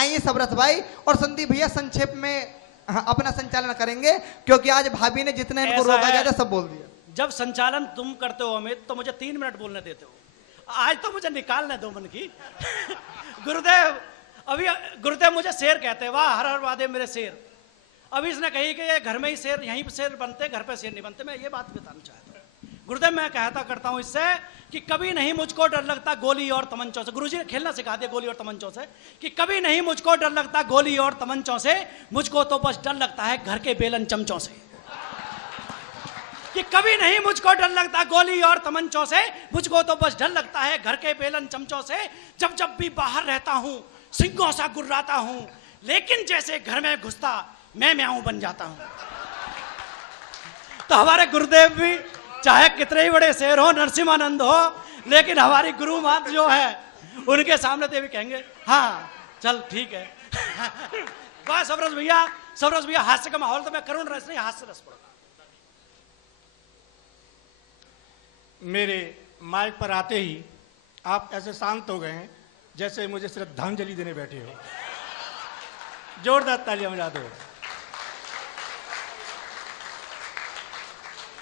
आइए सबरत भाई और संदीप भैया संक्षेप में अपना संचालन करेंगे, क्योंकि आज भाभी ने जितना इनको रोका गया था सब बोल दिया। जब संचालन तुम करते हो अमित, तो मुझे 3 मिनट बोलने देते हो, आज तो मुझे निकालने दो मन की। गुरुदेव, अभी गुरुदेव मुझे शेर कहते हैं, वाह हर हर महादेव मेरे शेर। अभी इसने कही कि ये घर में ही शेर, यहीं पे शेर बनते, घर पे शेर नहीं बनते। मैं ये बात बताना चाहता हूँ गुरुदेव, मैं कहता करता हूँ इससे कि कभी नहीं मुझको डर लगता गोली और तमंचों से। गुरुजी ने खेलना सिखा दिया गोली और तमंचों से, कि कभी नहीं मुझको डर लगता गोली और तमंचों से, मुझको तो बस डर लगता है घर के बेलन चमचों से। कि कभी नहीं मुझको डर लगता गोली और तमंचों से, मुझको तो बस डर लगता है घर के बेलन चमचों से। जब जब भी बाहर रहता हूँ सिंहों सा गुर्राता हूँ, लेकिन जैसे घर में घुसता मैं म्याऊं बन जाता हूँ। तो हमारे गुरुदेव भी चाहे कितने ही बड़े शेर हो, नरसिम्हानंद हो, लेकिन हमारी गुरु मात जो है उनके सामने तो भी कहेंगे हाँ चल ठीक है। वाह सबरस भैया, सबरस भैया। हास्य का माहौल तो मैं करुण रस नहीं, हास्य रस पड़ा। मेरे माइक पर आते ही आप ऐसे शांत हो गए हैं जैसे मुझे श्रद्धांजलि देने बैठे हो। जोरदार तालियां बजा दो।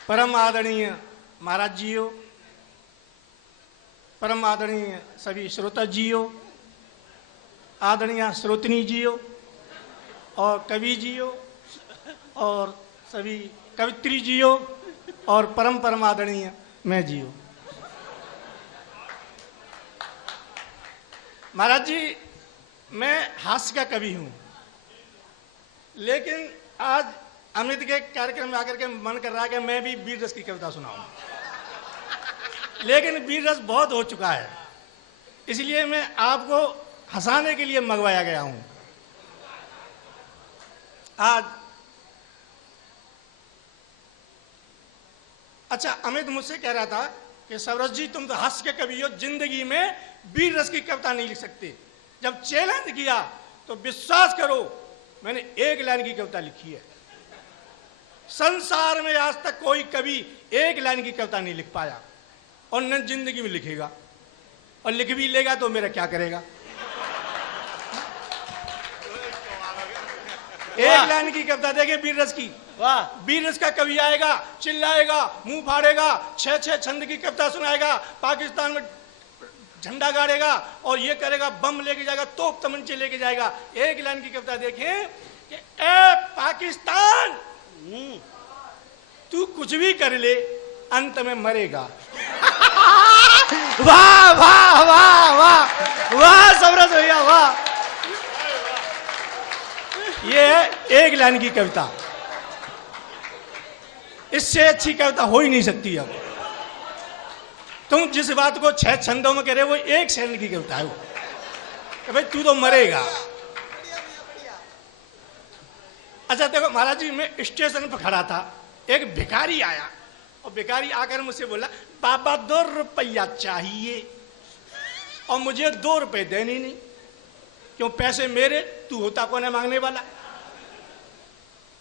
परम आदरणीय महाराज जीओ, परम आदरणीय सभी श्रोता जीओ, आदरणीय श्रोतनी जीओ और कवि जीओ और सभी कवित्री जीओ और परम परम आदरणीय मैं जीओ। महाराज जी, मैं हास्य का कवि हूं, लेकिन आज अमित के कार्यक्रम में आकर के मन कर रहा है कि मैं भी वीर रस की कविता सुनाऊं, लेकिन वीर रस बहुत हो चुका है, इसलिए मैं आपको हंसाने के लिए मंगवाया गया हूं। आज अच्छा, अमित मुझसे कह रहा था कि सबरस जी तुम तो हास्य के कवि हो, जिंदगी में वीर रस की कविता नहीं लिख सकते। जब चैलेंज किया तो विश्वास करो मैंने 1 लाइन की कविता लिखी है। संसार में आज तक कोई कवि 1 लाइन की कविता नहीं लिख पाया और न जिंदगी में लिखेगा, और लिख भी लेगा तो मेरा क्या करेगा। 1 लाइन की कविता देखे वीर रस की, वाह, वीर रस का कवि आएगा, चिल्लाएगा, मुंह फाड़ेगा, 6 छंद की कविता सुनाएगा, पाकिस्तान में झंडा गाड़ेगा और ये करेगा, बम लेके जाएगा, तोप तमंचे लेके जाएगा। 1 लाइन की कविता देखें कि ए पाकिस्तान, तू कुछ भी कर ले अंत में मरेगा। वाह वाह वाह वाह वाह सबरस भैया वाह। ये है 1 लाइन की कविता, इससे अच्छी कविता हो ही नहीं सकती। अब तुम जिस बात को 6 छंदों में कह रहे हो वो 1 छंद की कविता है वो, कि भाई तू तो मरेगा। अच्छा देखो महाराज जी, मैं स्टेशन पर खड़ा था, एक भिखारी आया और भिखारी आकर मुझसे बोला बाबा 2 रुपया चाहिए, और मुझे 2 रुपए देने नहीं। क्यों, पैसे मेरे, तू होता कौन है मांगने वाला।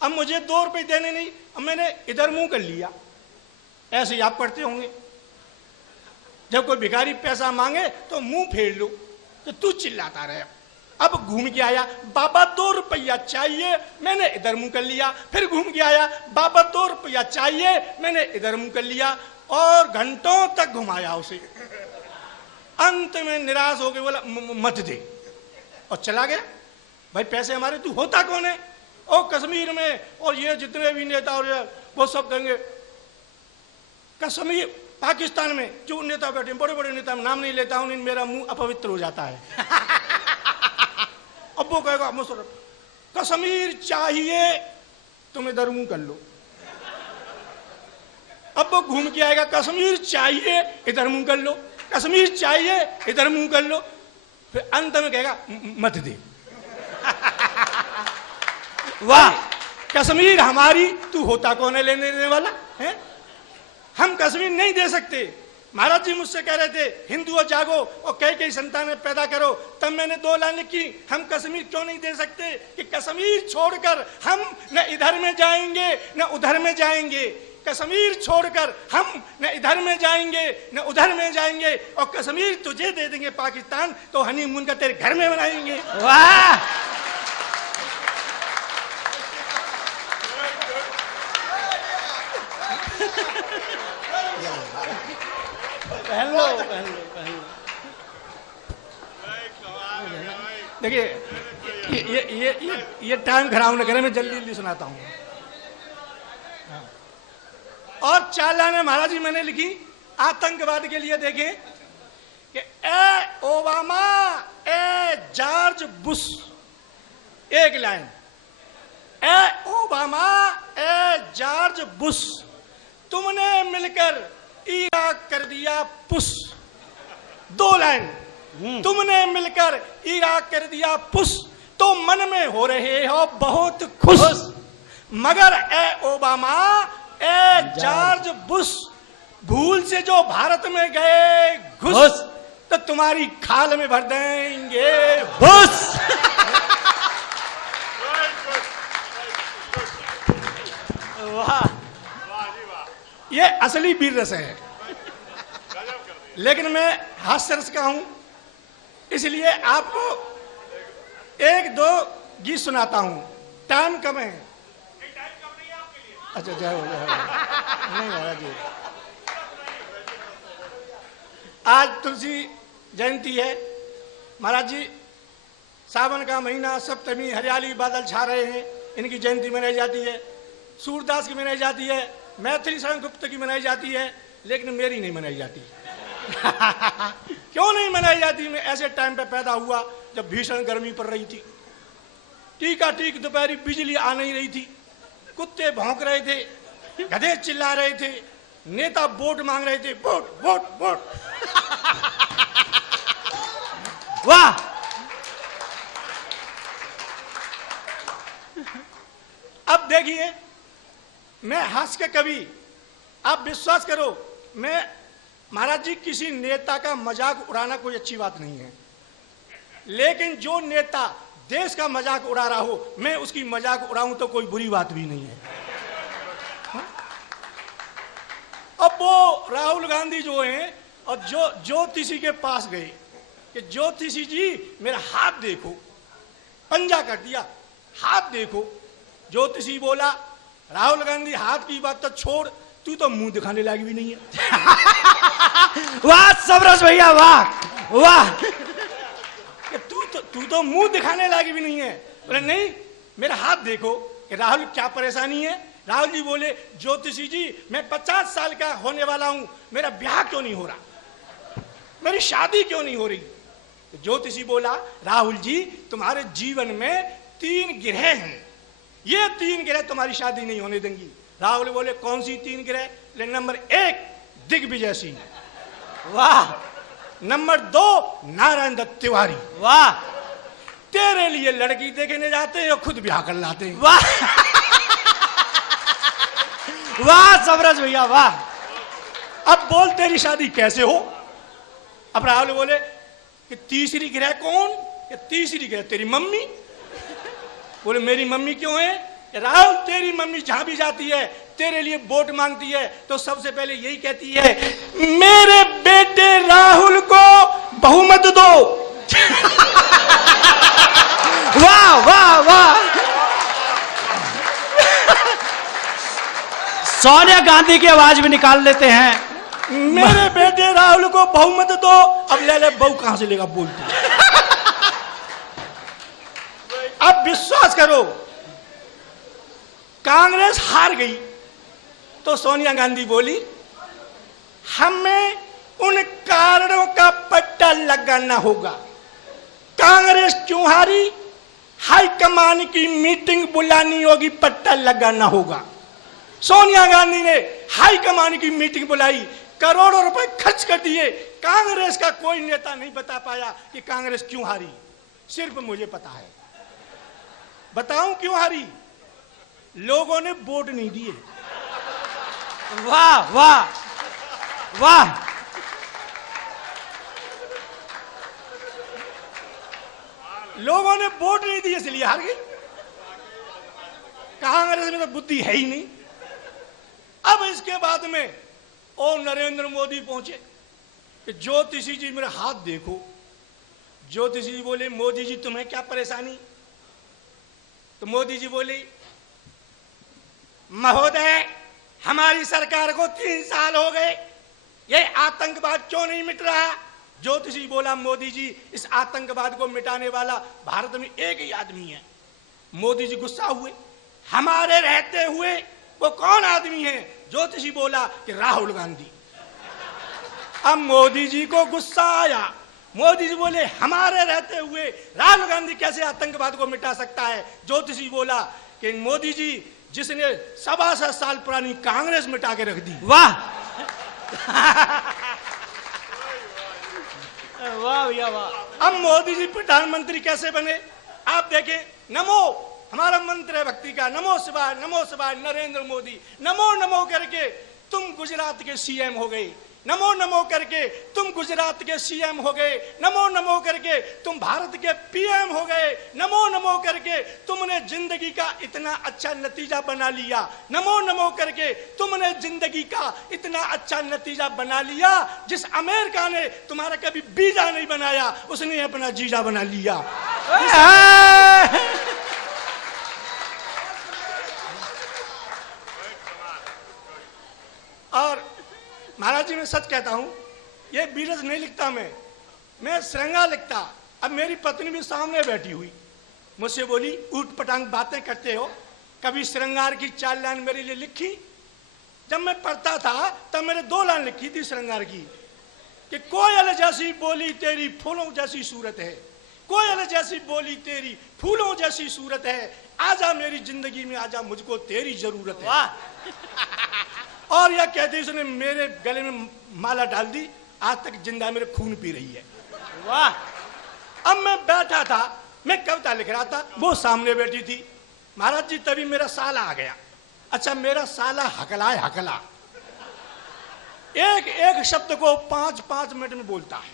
अब मुझे 2 रुपए देने नहीं, अब मैंने इधर मुंह कर लिया। ऐसे ही आप करते होंगे, जब कोई भिखारी पैसा मांगे तो मुंह फेर लो, तो तू चिल्लाता रहे। अब घूम के आया, बाबा 2 रुपया चाहिए, मैंने इधर मुंह कर लिया। फिर घूम के आया, बाबा 2 रुपया चाहिए, मैंने इधर मुंह कर लिया, और घंटों तक घुमाया उसे। अंत में निराश हो गए, बोला मत दे, और चला गया। भाई पैसे हमारे, तू होता कौन है। और कश्मीर में और ये जितने भी नेता और वो सब कहेंगे, कश्मीर पाकिस्तान में जो नेता बैठे, बड़े बड़े नेता, नाम नहीं लेता हूं, मेरा मुंह अपवित्र हो जाता है। अब वो कहेगा मुशर्रफ कश्मीर चाहिए, तुम इधर मुंह कर लो। अब वो घूम के आएगा, कश्मीर चाहिए, इधर मुंह कर लो, कश्मीर चाहिए, इधर मुंह कर लो। फिर अंत में कहेगा मत दे। वाह, कश्मीर हमारी, तू होता कौन है लेने देने वाला है। हम कश्मीर नहीं दे सकते। महाराज जी मुझसे कह रहे थे हिंदुओं जागो और कई संतानें पैदा करो, तब मैंने 2 लाइन लिखी, हम कश्मीर क्यों नहीं दे सकते कि कश्मीर छोड़कर हम न इधर में जाएंगे न उधर में जाएंगे। कश्मीर छोड़कर हम न इधर में जाएंगे न उधर में जाएंगे, और कश्मीर तुझे दे देंगे पाकिस्तान, तो हनीमून का तेरे घर में मनाएंगे। वाह देखिए ये टाइम खराब न करें, मैं जल्दी जल्दी सुनाता हूँ। और चालान है महाराज जी मैंने लिखी आतंकवाद के लिए, देखें कि ए ओबामा, ए जॉर्ज बुश, एक line, A Obama, A George Bush, तुमने मिलकर इराक कर दिया पुश। दो लाइन, तुमने मिलकर इराक कर दिया पुश, तो मन में हो रहे हो बहुत खुश, मगर ए ओबामा, ए जॉर्ज बुश, भूल से जो भारत में गए घुस, तो तुम्हारी खाल में भर देंगे घुस। वाह, ये असली वीर रस है, लेकिन मैं हास्य रस का हूं, इसलिए आपको एक दो गीत सुनाता हूं। टाइम कम है। अच्छा जय हो, जय हो। नहीं महाराज जी, आज तुलसी जयंती है महाराज जी, सावन का महीना, सप्तमी, हरियाली बादल छा रहे हैं, इनकी जयंती मनाई जाती है। सूरदास की मनाई जाती है, मैथिली शरण गुप्त की मनाई जाती है, लेकिन मेरी नहीं मनाई जाती। क्यों नहीं मनाई जाती? मैं ऐसे टाइम पे पैदा हुआ जब भीषण गर्मी पड़ रही थी, टीका टीक दोपहरी बिजली आ नहीं रही थी, कुत्ते भौंक रहे थे, गधे चिल्ला रहे थे, नेता वोट मांग रहे थे, वोट वोट वोट। वाह, अब देखिए, मैं हंस के कवि, आप विश्वास करो, मैं महाराज जी किसी नेता का मजाक उड़ाना कोई अच्छी बात नहीं है, लेकिन जो नेता देश का मजाक उड़ा रहा हो, मैं उसकी मजाक उड़ाऊं तो कोई बुरी बात भी नहीं है। अब वो राहुल गांधी जो हैं, और जो ज्योतिषी के पास गए कि ज्योतिषी जी मेरा हाथ देखो, पंजा कर दिया, हाथ देखो। ज्योतिषी बोला, राहुल गांधी हाथ की बात तो छोड़, तू तो मुंह दिखाने लायक भी नहीं है। वाह सबरस भैया, वाह वाह। तू तो मुंह दिखाने लायक भी नहीं है। बोले नहीं, मेरा हाथ देखो कि राहुल क्या परेशानी है। राहुल जी बोले, ज्योतिषी जी मैं 50 साल का होने वाला हूं, मेरा ब्याह क्यों नहीं हो रहा, मेरी शादी क्यों नहीं हो रही। तो ज्योतिषी बोला, राहुल जी तुम्हारे जीवन में 3 ग्रह हैं, ये 3 ग्रह तुम्हारी शादी नहीं होने देंगी। राहुल बोले, कौन सी 3 ग्रह? नंबर 1 दिग्विजय सिंह, वाह। नंबर 2 नारायण दत्त तिवारी, वाह। तेरे लिए लड़की देखने जाते हैं और खुद ब्याह कर लाते हैं। वाह वाह सबरस भैया, वाह। अब बोल तेरी शादी कैसे हो? अब राहुल बोले कि तीसरी ग्रह कौन? कि तीसरी ग्रह तेरी मम्मी। बोले मेरी मम्मी क्यों है? राहुल तेरी मम्मी जहां भी जाती है, तेरे लिए वोट मांगती है, तो सबसे पहले यही कहती है, मेरे बेटे राहुल को बहुमत दो। वाह वाह वाह। सोनिया गांधी की आवाज भी निकाल लेते हैं, मेरे बेटे राहुल को बहुमत दो। अब ले बहू कहां से लेगा बोलती। अब विश्वास करो, कांग्रेस हार गई तो सोनिया गांधी बोली, हमें उन कारणों का पट्टा लगाना होगा। कांग्रेस क्यों हारी? हाईकमान की मीटिंग बुलानी होगी, पट्टा लगाना होगा। सोनिया गांधी ने हाईकमान की मीटिंग बुलाई, करोड़ों रुपए खर्च कर दिए, कांग्रेस का कोई नेता नहीं बता पाया कि कांग्रेस क्यों हारी। सिर्फ मुझे पता है। बताऊं क्यों हारी? लोगों ने वोट नहीं दिए। वाह वाह वाह। लोगों ने वोट नहीं दिए इसलिए हार गई। कांग्रेस में तो बुद्धि है ही नहीं। अब इसके बाद में और नरेंद्र मोदी पहुंचे कि ज्योतिषी जी मेरा हाथ देखो। ज्योतिषी जी बोले, मोदी जी तुम्हें क्या परेशानी? तो मोदी जी बोले, महोदय हमारी सरकार को 3 साल हो गए, ये आतंकवाद क्यों नहीं मिट रहा? ज्योतिषी बोला मोदी जी इस आतंकवाद को मिटाने वाला भारत में एक ही आदमी है। मोदी जी गुस्सा हुए, हमारे रहते हुए वो कौन आदमी है? ज्योतिषी बोला कि राहुल गांधी। अब मोदी जी को गुस्सा आया, मोदी जी बोले हमारे रहते हुए राहुल गांधी कैसे आतंकवाद को मिटा सकता है? ज्योतिषी बोला कि मोदी जी जिसने 67 साल पुरानी कांग्रेस मिटा के रख दी। वाह वाह भैया वाह। अब मोदी जी प्रधानमंत्री कैसे बने? आप देखें, नमो हमारा मंत्र है भक्ति का, नमो शिवाय नरेंद्र मोदी। नमो नमो करके तुम गुजरात के सीएम हो गए, नमो नमो करके तुम गुजरात के सीएम हो गए, नमो नमो करके तुम भारत के पीएम हो गए, नमो नमो करके तुमने जिंदगी का इतना अच्छा नतीजा बना लिया, नमो नमो करके तुमने जिंदगी का इतना अच्छा नतीजा बना लिया। जिस अमेरिका ने तुम्हारा कभी वीजा नहीं बनाया उसने अपना जीजा बना लिया। और महाराज जी मैं सच कहता हूं, ये बीरज नहीं लिखता मैं श्रृंगार लिखता। अब मेरी पत्नी भी सामने बैठी हुई मुझसे बोली ऊट पटांग बातें करते हो, कभी श्रृंगार की 4 लाइन मेरे लिए लिखी? जब मैं पढ़ता था तब मैंने 2 लाइन लिखी थी श्रृंगार की कि कोयल जैसी बोली तेरी फूलों जैसी सूरत है, कोयल जैसी बोली तेरी फूलों जैसी सूरत है, आजा मेरी जिंदगी में आजा मुझको तेरी जरूरत है। और यह कहते उसने मेरे गले में माला डाल दी, आज तक जिंदा मेरे खून पी रही है। वाह। अब मैं बैठा था, मैं कविता लिख रहा था, वो सामने बैठी थी। महाराज जी तभी मेरा साला आ गया। अच्छा मेरा साला हकला है, हकला एक एक शब्द को 5-5 मिनट में बोलता है।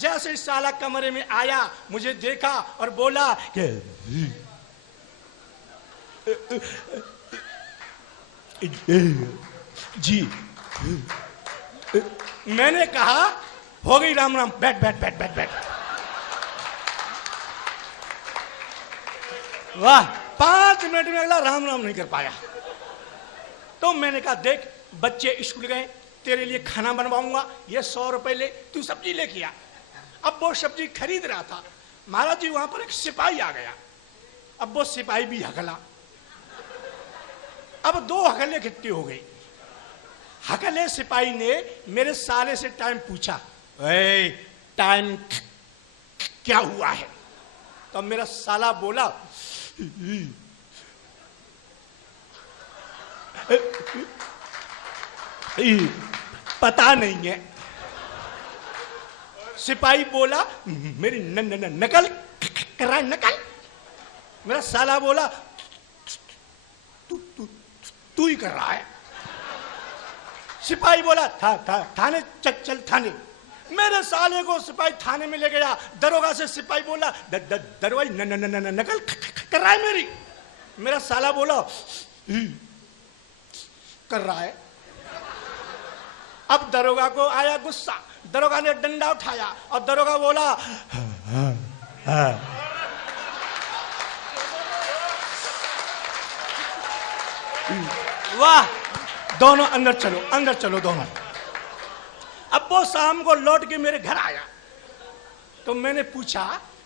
जैसे साला कमरे में आया, मुझे देखा और बोला कि जी। मैंने कहा हो गई राम राम, बैठ बैठ बैठ बैठ बैठ। वाह। 5 मिनट में अगला राम राम नहीं कर पाया। तो मैंने कहा देख बच्चे स्कूल गए, तेरे लिए खाना बनवाऊंगा, ये 100 रुपए ले, तू सब्जी लेके आ। अब वो सब्जी खरीद रहा था, महाराज जी वहां पर एक सिपाही आ गया। अब वो सिपाही भी हकला। अब 2 हकले इकट्ठे हो गए। हकले सिपाही ने मेरे साले से टाइम पूछा, टाइम क्या हुआ है? तो मेरा साला बोला पता नहीं है। सिपाही बोला मेरी नकल कर रहा है, नकल। मेरा साला बोला तू ही कर रहा है। सिपाही बोला थाने चल थाने। मेरे साले को सिपाही थाने में ले गया। दरोगा से सिपाही बोला दरोगा नकल कर रहा है मेरी। मेरा साला बोला कर रहा है। अब दरोगा को आया गुस्सा, दरोगा ने डंडा उठाया और दरोगा बोला वाह, दोनों अंदर चलो दोनों। अब वो शाम को लौट के मेरे घर आया तो मैंने पूछा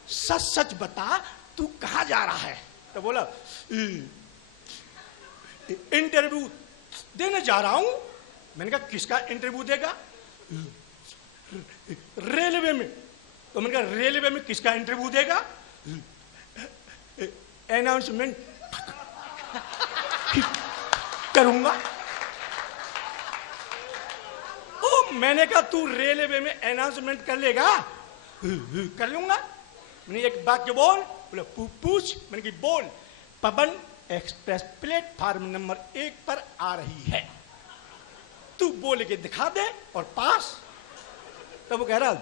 सच सच बता तू कहां जा रहा है? तो बोला इंटरव्यू देने जा रहा हूं। मैंने कहा किसका इंटरव्यू देगा? रेलवे में। तो मैंने कहा रेलवे में किसका इंटरव्यू देगा? अनाउंसमेंट करूंगा। ओ मैंने कहा तू रेलवे में अनाउंसमेंट कर लेगा? कर लूंगा। मैंने एक वाक्य बोल, बोले पूछ। मैंने कहा बोल। पवन एक्सप्रेस प्लेटफार्म नंबर 1 पर आ रही है, तू बोल के दिखा दे और पास। तब वो कह रहा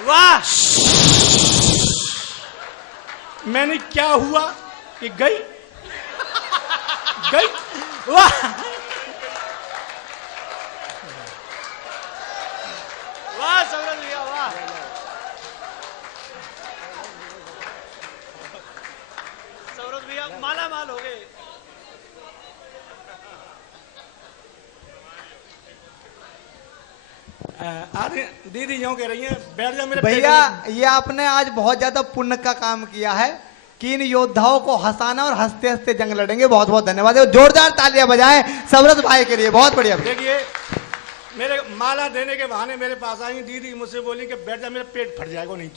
वाह। मैंने क्या हुआ कि गई वाह माला माल हो गए। अरे दीदी यूं कह रही है बैठ जा मेरे भैया पेट ये आपने आज बहुत ज्यादा पुण्य का काम किया है कि इन योद्धाओं को हंसाना और हंसते हंसते जंग लड़ेंगे। बहुत बहुत धन्यवाद। जोरदार तालियां बजाएं सबरत भाई के लिए, बहुत बढ़िया। देखिए मेरे माला देने के बहाने मेरे पास आई दीदी, मुझसे बोली कि बैठ जा मेरा पेट फट जाएगा नहीं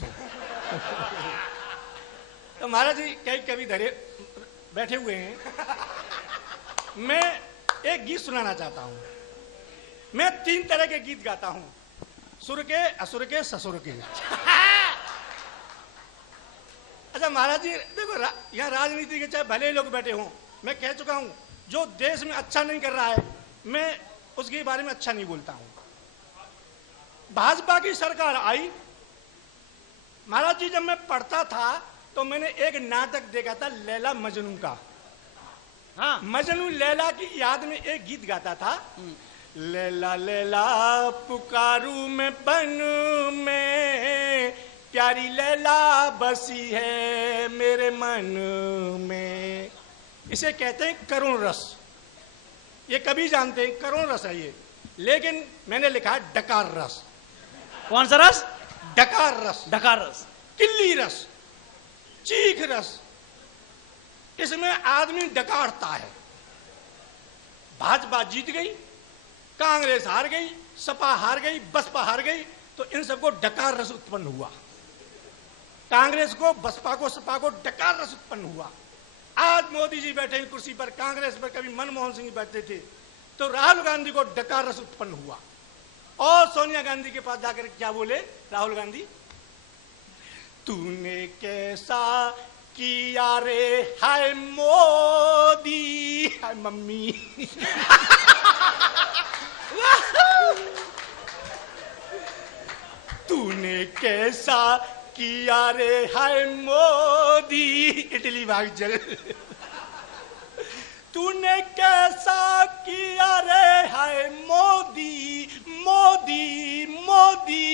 तो महाराज जी कई कवि धरे बैठे हुए हैं। मैं एक गीत सुनाना चाहता हूं। मैं 3 तरह के गीत गाता हूं, सुर के, असुर के, ससुर के। अच्छा महाराज जी देखो यहाँ राजनीति के चाहे भले ही लोग बैठे हों, मैं कह चुका हूं जो देश में अच्छा नहीं कर रहा है मैं उसके बारे में अच्छा नहीं बोलता हूं। भाजपा की सरकार आई, महाराज जी जब मैं पढ़ता था तो मैंने एक नाटक देखा था लैला मजनू का। हाँ मजनू लैला की याद में एक गीत गाता था, लैला लैला पुकारू मैं बन में, प्यारी लैला बसी है मेरे मन में। इसे कहते हैं करुण रस। ये कभी जानते हैं करुण रस है ये, लेकिन मैंने लिखा डकार रस। कौन सा रस? डकार रस, डकार रस, किल्ली रस, चीख रस। इसमें आदमी डकारता है। भाजपा जीत गई, कांग्रेस हार गई, सपा हार गई, बसपा हार गई, तो इन सबको डकार रस उत्पन्न हुआ। कांग्रेस को, बसपा को, सपा को डकार रस उत्पन्न हुआ। आज मोदी जी बैठे हैं कुर्सी पर, कांग्रेस पर कभी मनमोहन सिंह बैठे थे, तो राहुल गांधी को डकार रस उत्पन्न हुआ। और सोनिया गांधी के पास जाकर क्या बोले राहुल गांधी, तूने कैसा किया रे हाय मोदी, हाय मम्मी। तूने कैसा किया रे हाय मोदी, इटली भाग चल। तूने कैसा किया रे हाय मोदी, मोदी मोदी।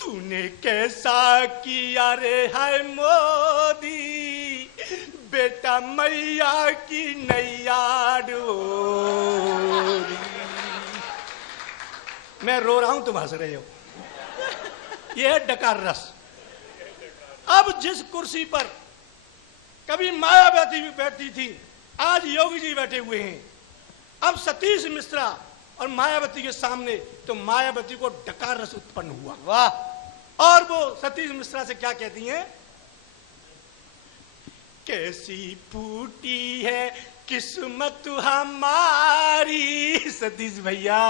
तूने कैसा किया रे हाय मोदी, बेटा मैया की नैया डोरी। मैं रो रहा हूं तुम हंस रहे हो। यह है डकार रस। अब जिस कुर्सी पर कभी मायावती भी बैठती थी, आज योगी जी बैठे हुए हैं। अब सतीश मिश्रा और मायावती के सामने तो मायावती को डकार रस उत्पन्न हुआ। वाह। और वो सतीश मिश्रा से क्या कहती हैं, कैसी फूटी है किस्मत हमारी सतीश भैया।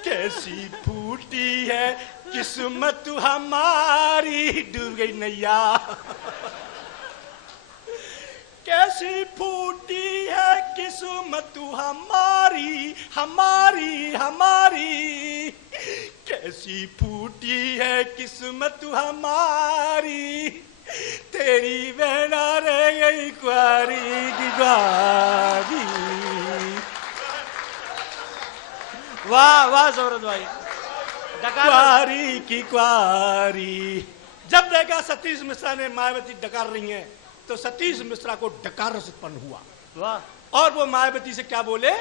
कैसी फूटी है किस्मत हमारी, डूब गई नैया। कैसी फूटी है किस्मत हमारी, हमारी हमारी। कैसी फूटी है किस्मत हमारी, तेरी बहना रह गई कुंवारी की कुंवारी। वाह वाह सौरभ भाई, कुंवारी की कुंवारी। जब देखा सतीश मिश्रा ने मायावती डकार रही हैं, तो सतीश मिश्रा को डकार रस उत्पन्न हुआ। वाह। और वो मायावती से क्या बोले,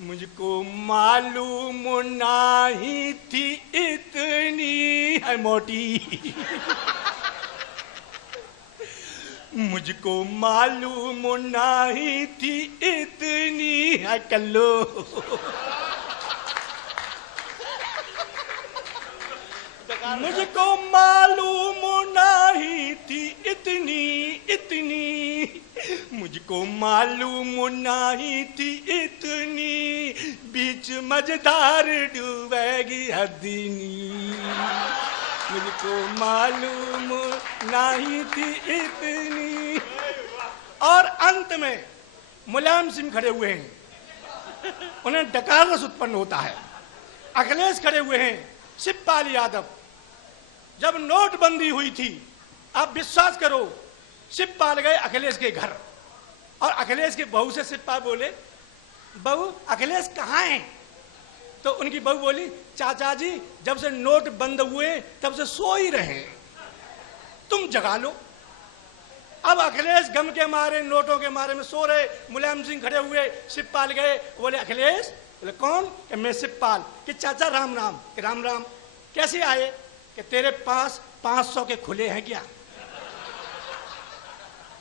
मुझको मालूम नहीं थी इतनी है मोटी। मुझको मालूम नहीं थी इतनी है कल्लो। मुझको मालूम नहीं थी इतनी इतनी, मुझको मालूम नहीं थी इतनी, बीच मझधार डूबेगी हदनी। मुझको मालूम नहीं थी इतनी। और अंत में मुलायम सिंह खड़े हुए हैं, उन्हें डकार रस उत्पन्न होता है। अखिलेश खड़े हुए हैं, शिवपाल यादव। जब नोटबंदी हुई थी, आप विश्वास करो, शिवपाल गए अखिलेश के घर और अखिलेश की बहू से शिवपाल बोले, बहू अखिलेश कहाँ हैं? तो उनकी बहू बोली, चाचा जी जब से नोट बंद हुए तब से सो ही रहे। तुम जगा लो। अब अखिलेश गम के मारे, नोटों के मारे में सो रहे। मुलायम सिंह खड़े हुए, शिवपाल गए, बोले अखिलेश। बोले कौन? कि मैं शिवपाल। कि चाचा राम राम। कि राम राम। कैसे आए? कि तेरे पास 500 के खुले हैं क्या?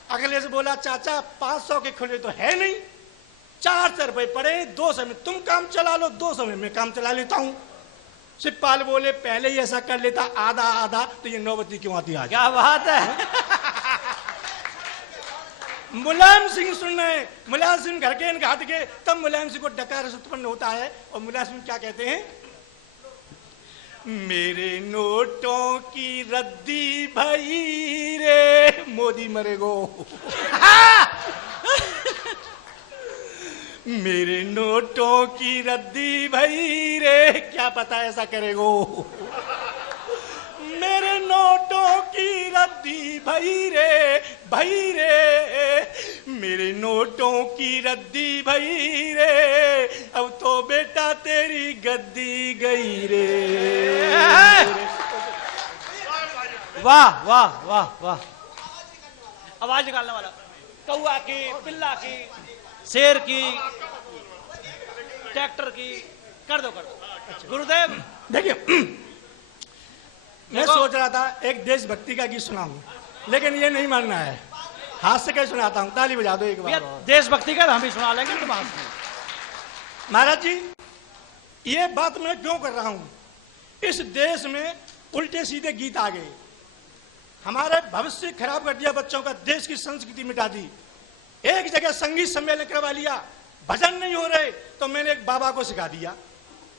अखिलेश बोला चाचा 500 के खुले तो है नहीं, 400 रुपए पड़े, 200 में तुम काम चला लो, 200 में मैं काम चला लेता हूं। शिवपाल बोले पहले ही ऐसा कर लेता आधा आधा, तो ये नौबती क्यों आती आज? क्या बात है। मुलायम सिंह सुन रहे, मुलायम सिंह घर के घाट के, तब मुलायम सिंह को डकार उत्पन्न होता है और मुलायम सिंह क्या कहते हैं? मेरे नोटों की रद्दी भई रे, मोदी मरेगो। मेरे नोटों की रद्दी भई रे, क्या पता ऐसा करेगो। मेरे नोटों की रद्दी भई रे, मेरे नोटों की रद्दी भई रे, अब तो बेटा तेरी गद्दी गई रे। वाह वाह वाह वाह। आवाज निकालने वाला, कौआ की, पिल्ला की, शेर की, ट्रैक्टर की, कर दो कर दो। गुरुदेव देखिए, मैं सोच रहा था एक देशभक्ति का गीत सुनाऊं, लेकिन ये नहीं मानना है, हाथ से कैसे सुनाता हूं। ताली बजा दो एक बार। देशभक्ति का हम भी सुना लेंगे तुम। महाराज जी, ये बात मैं क्यों कर रहा हूं? इस देश में उल्टे सीधे गीत आ गए, हमारे भविष्य खराब कर दिया बच्चों का, देश की संस्कृति मिटा दी। एक जगह संगीत सम्मेलन करवा लिया, भजन नहीं हो रहे, तो मैंने एक बाबा को सिखा दिया।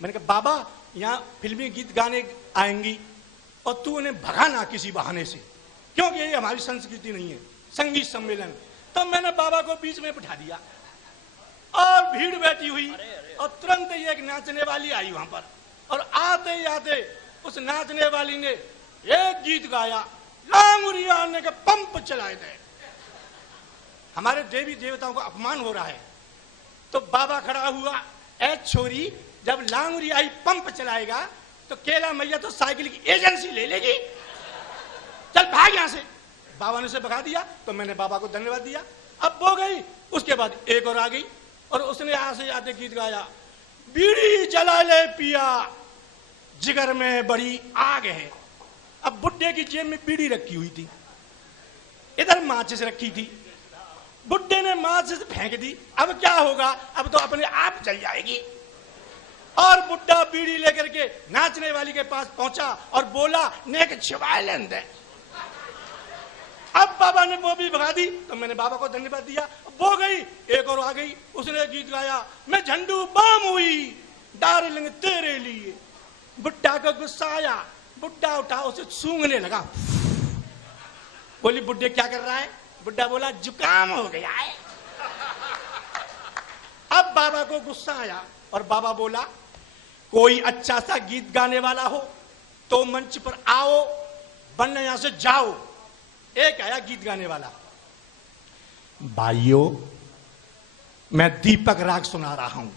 मैंने कहा बाबा यहाँ फिल्मी गीत गाने आएंगी और तू उन्हें भगाना किसी बहाने से, क्योंकि ये हमारी संस्कृति नहीं है संगीत सम्मेलन। तो मैंने बाबा को बीच में बिठा दिया और भीड़ बैठी हुई, और तुरंत ही एक नाचने वाली आई वहां पर, और आते ही आते उस नाचने वाली ने एक गीत गाया, लांगुरिया ने के पंप चलाए थे। हमारे देवी देवताओं का अपमान हो रहा है। तो बाबा खड़ा हुआ, ए छोरी, जब लांगुरियाई पंप चलाएगा तो केला मैया तो साइकिल की एजेंसी ले लेगी, चल भाग यहां से। बाबा ने उसे भगा दिया, तो मैंने बाबा को धन्यवाद दिया। अब वो गई, उसके बाद एक और आ गई, और उसने यहां से आते गीत गाया, बीड़ी जला ले पिया जिगर में बड़ी आग है। अब बुड्ढे की जेब में बीड़ी रखी हुई थी, इधर माचिस रखी थी, बुड्ढे ने माचिस फेंक दी। अब क्या होगा? अब तो अपने आप जल जाएगी। और बुड्ढा बीड़ी लेकर के नाचने वाली के पास पहुंचा और बोला, नेक छिवाए लेन दे। अब बाबा ने वो भी भगा दी, तो मैंने बाबा को धन्यवाद दिया। वो गई, एक और आ गई, उसने गीत गाया, मैं झंडू बाम हुई डार्लिंग तेरे लिए। बुड्ढा को गुस्सा आया, बुड्ढा उठा उसे सूंघने लगा। बोली बुड्ढे क्या कर रहा है? बुड्ढा बोला जुकाम हो गया है। अब बाबा को गुस्सा आया और बाबा बोला, कोई अच्छा सा गीत गाने वाला हो तो मंच पर आओ, वरना यहां से जाओ। एक आया गीत गाने वाला, भाइयों मैं दीपक राग सुना रहा हूं,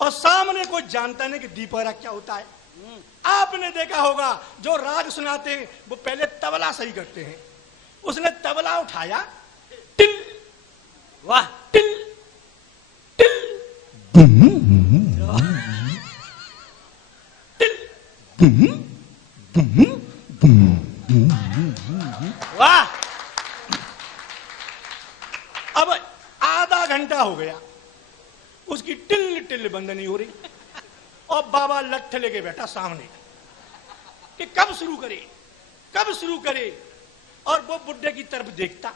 और सामने कोई जानता नहीं कि दीपक राग क्या होता है। आपने देखा होगा जो राग सुनाते हैं वो पहले तबला सही करते हैं। उसने तबला उठाया, टिल, वाह, टिल टिल वाह। अब आधा घंटा हो गया, उसकी टिल टिल बंद नहीं हो रही, और बाबा लट्ठ लेके बैठा सामने कि कब शुरू करे, कब शुरू करे। और वो बुड्ढे की तरफ देखता,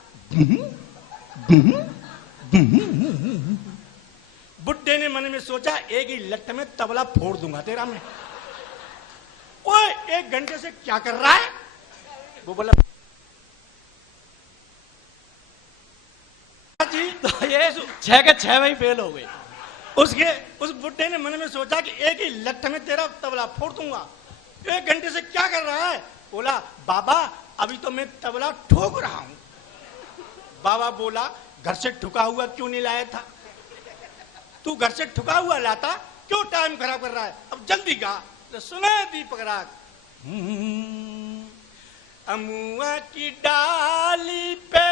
बुड्ढे ने मन में सोचा, एक ही लट्ठ में तबला फोड़ दूंगा तेरा मैं। ओए, 1 घंटे से क्या कर रहा है? वो बोला जी, तो ये 6 के 6 में ही फेल हो गए। उस बुड्ढे ने मन में सोचा कि एक ही लट्ठ में तेरा तबला फोड़ दूंगा। 1 घंटे से क्या कर रहा है? बोला बाबा अभी तो मैं तबला ठोक रहा हूं। बाबा बोला, घर से ठुका हुआ क्यों नहीं लाया था? तू घर से ठुका हुआ लाता, क्यों टाइम खराब कर रहा है? अब जल्दी गा। तो सुने दीपक राग, अमुआ की डाली पे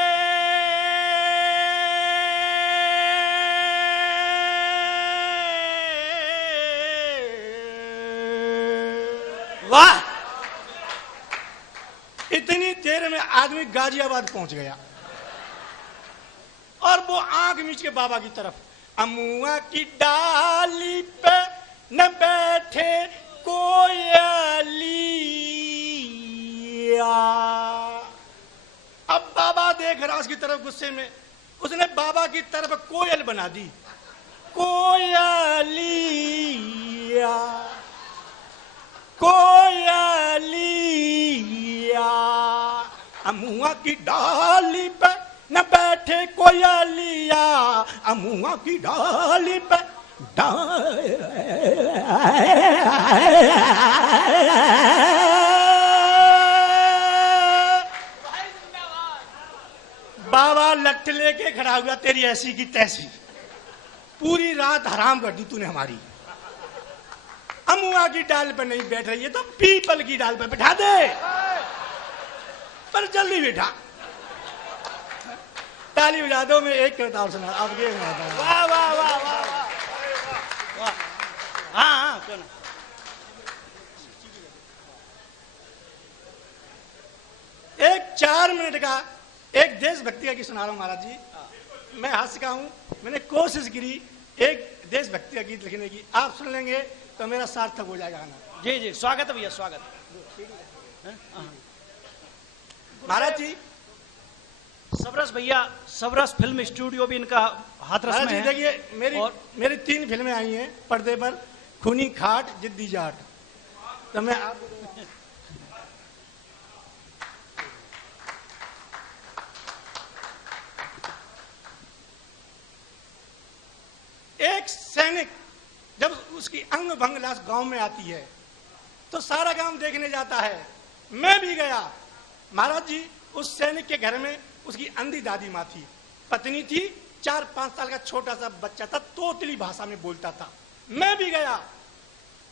वाह, इतनी देर में आदमी गाजियाबाद पहुंच गया और वो आंख मीच के बाबा की तरफ, अमुआ की डाली पे न बैठे कोयलिया। अब बाबा देख रहा उसकी तरफ गुस्से में, उसने बाबा की तरफ कोयल बना दी, कोयलिया कोयलिया। अमुआ की डाली पे न बैठे कोयलिया, अमुआ की डाली पे बाबा लठ लेके खड़ा हुआ, तेरी ऐसी की तैसी, पूरी रात हराम कर दी तूने हमारी। अमुआ की डाल पर नहीं बैठ रही है तो पीपल की डाल पर बैठा दे, पर जल्दी बैठा। ताली बजा दो, मैं एक करता हूं सुना अब ये। वाह वाह वाह वाह वाह वाह, हाँ हाँ क्यों ना। एक 4 मिनट का एक देशभक्ति का गीत सुना रहा हूं महाराज जी। मैं हास्य का हूं, मैंने कोशिश करी एक देशभक्ति का गीत लिखने की, आप सुन लेंगे तो मेरा सार्थक हो जाएगा गाना। जी जी, स्वागत है भैया, स्वागत। महाराज जी, सबरस भैया, सबरस फिल्म स्टूडियो भी इनका हाथरस में है। देखिए मेरी 3 फिल्में आई हैं पर्दे पर, खूनी खाट, जिद्दी जाट। तो मैं एक सैनिक जब उसकी अंग भंग लाश गांव में आती है तो सारा गांव देखने जाता है, मैं भी गया। महाराज जी, उस सैनिक के घर में उसकी अंधी दादी माँ थी, पत्नी थी, 4-5 साल का छोटा सा बच्चा था, तोतली भाषा में बोलता था। मैं भी गया,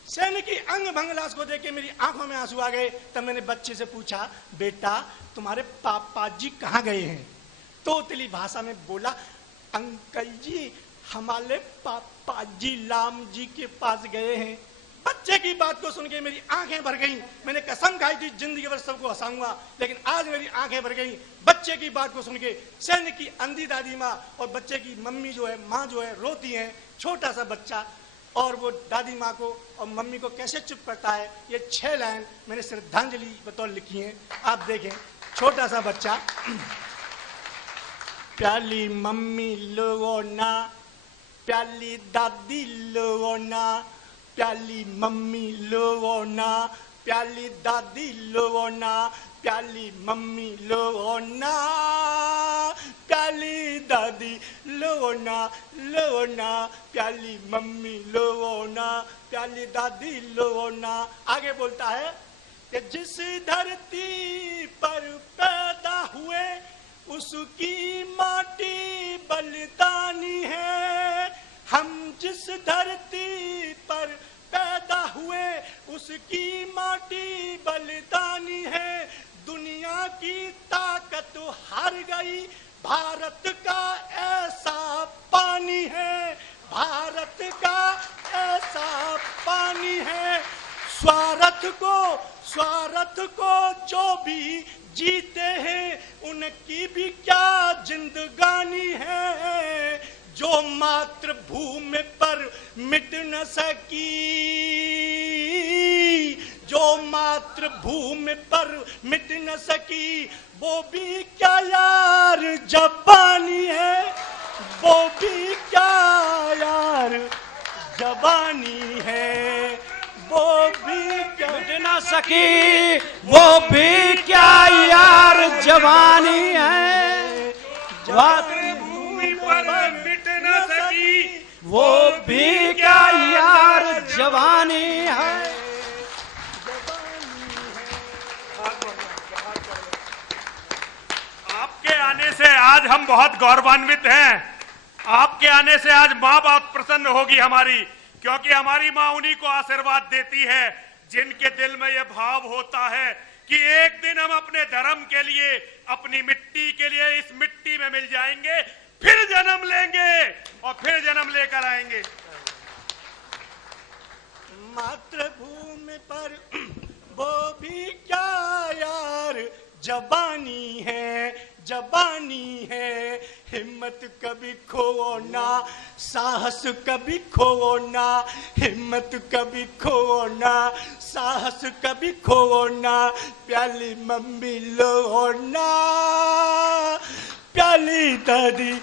सैनिक की अंग भंग लाश को देख के मेरी आंखों में आंसू आ गए। तब मैंने बच्चे से पूछा, बेटा तुम्हारे पापा जी कहाँ गए हैं? तोतली भाषा में बोला, अंकल जी हमारे पापा जी राम जी के पास गए हैं। बच्चे की बात को सुन के मेरी आंखें भर गईं। मैंने कसम खाई थी जिंदगी भर सबको हंसाऊंगा, लेकिन आज मेरी आंखें भर गईं बच्चे की बात को सुन के। सैनिक की अंधी दादी माँ और बच्चे की मम्मी जो है, माँ जो है, रोती है। छोटा सा बच्चा और वो दादी माँ को और मम्मी को कैसे चुप करता है। ये 6 लाइन मैंने श्रद्धांजलि बतौर लिखी है, आप देखें। छोटा सा बच्चा, प्याली मम्मी लोगो ना, प्याली दादी लोगो ना, प्याली मम्मी लोगो ना, प्याली दादी लोगो ना, प्याली मम्मी लोगो ना, प्याली दादी लोगो ना, लोगो ना, प्याली मम्मी लोगो ना, प्याली दादी लोगो ना। आगे बोलता है कि जिस धरती पर पैदा हुए उसकी माटी बलिदानी है। हम जिस धरती पर पैदा हुए उसकी माटी बलिदानी है। दुनिया की ताकत हार गई, भारत का ऐसा पानी है, भारत का ऐसा पानी है। स्वार्थ को जो भी जीते हैं उनकी भी क्या जिंदगानी है। जो मातृभूमि पर मिट न सकी, जो मातृभूमि पर मिट न सकी, वो भी क्या यार जबानी है, वो भी क्या यार जबानी है, वो भी क्या मिट न सकी, वो भी क्या यार जवानी है। मातृभूमि पर मिट न सकी, वो भी क्या यार जवानी है। आपके आने से आज हम बहुत गौरवान्वित हैं। आपके आने से आज माँ बहुत प्रसन्न होगी हमारी, क्योंकि हमारी माँ उन्हीं को आशीर्वाद देती है जिनके दिल में यह भाव होता है कि एक दिन हम अपने धर्म के लिए, अपनी मिट्टी के लिए इस मिट्टी में मिल जाएंगे, फिर जन्म लेंगे और फिर जन्म लेकर आएंगे। मातृभूमि पर वो भी क्या यार, जबानी है, जबानी है। हिम्मत कभी खो ना, साहस कभी खो ना, हिम्मत कभी खो ना, साहस कभी खो ना। प्याली मम्मी लो ना, प्याली दादी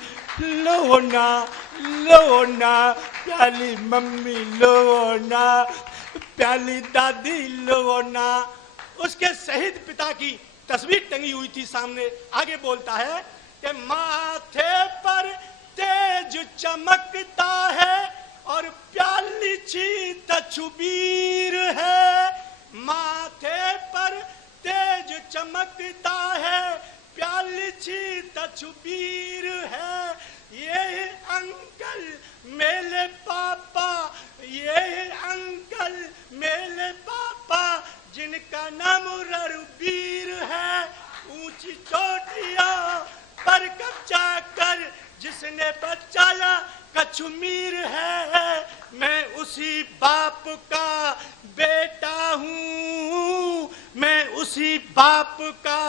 लो ना, लो ना, प्याली मम्मी लो ना, प्याली दादी लो ना। उसके शहीद पिता की तस्वीर टंगी हुई थी सामने। आगे बोलता है कि माथे पर तेज चमकता है और प्याली चीत छुबीर है। माथे पर तेज चमकता है, प्याली चीत छुबीर है। ये अंकल मेरे पापा, ये अंकल मेरे पापा, जिनका नाम रघुबीर है। ऊंची चोटियों पर कब्जा कर जिसने बचाया कश्मीर है। मैं उसी बाप का बेटा हूँ, मैं उसी बाप का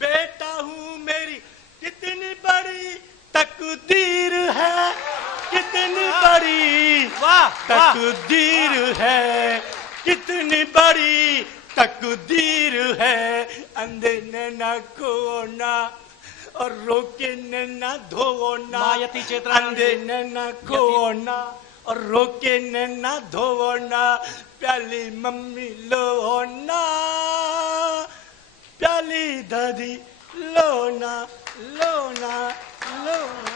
बेटा हूँ। मेरी कितनी बड़ी तकदीर है, कितनी बड़ी तकदीर है, कितनी बड़ी तकदीर है। अंधे ने न खोना और रोके ने न धोना, मायती चेतना अंधे ने न खोना और रोके ने न धोना। प्याली मम्मी लो ना, प्याली दादी लो ना, लो ना, लो ना।